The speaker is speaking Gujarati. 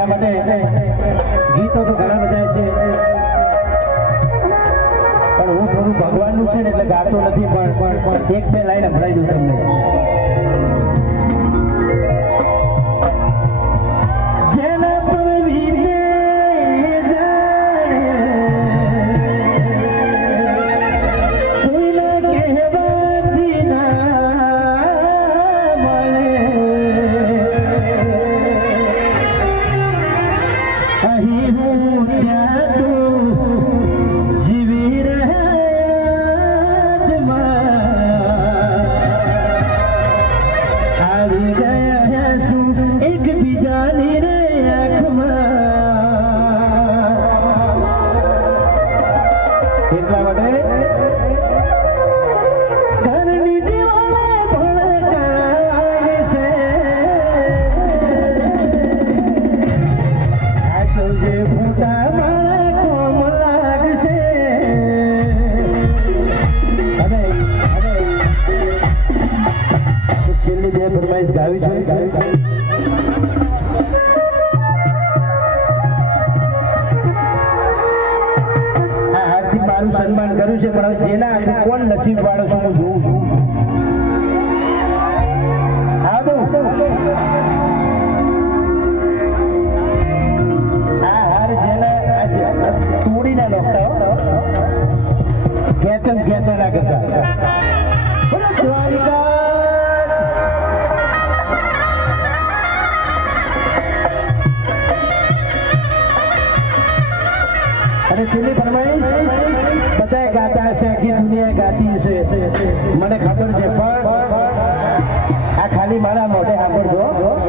એટલા માટે ગીતો તો ઘણા બધા છે. પણ હું થોડું ભગવાનનું છે ને એટલે ગાતો નથી પણ પણ એક બે લાઈન સંભળાઈ દઉં તમને. એટલા માટે ઘરની દિવાલે ભડકાવે છે. જે ફૂટા મારા ફરમાઈશ ગાવી છે. આ સન્માન કર્યું છે. પણ જેના કોણ નસીબ વાળો છું હું જોઉં છું. બધાએ ગાતા હશે આખી દુનિયા ગાતી હશે મને ખબર છે, પણ આ ખાલી મારા મોઢે સાંભળજો.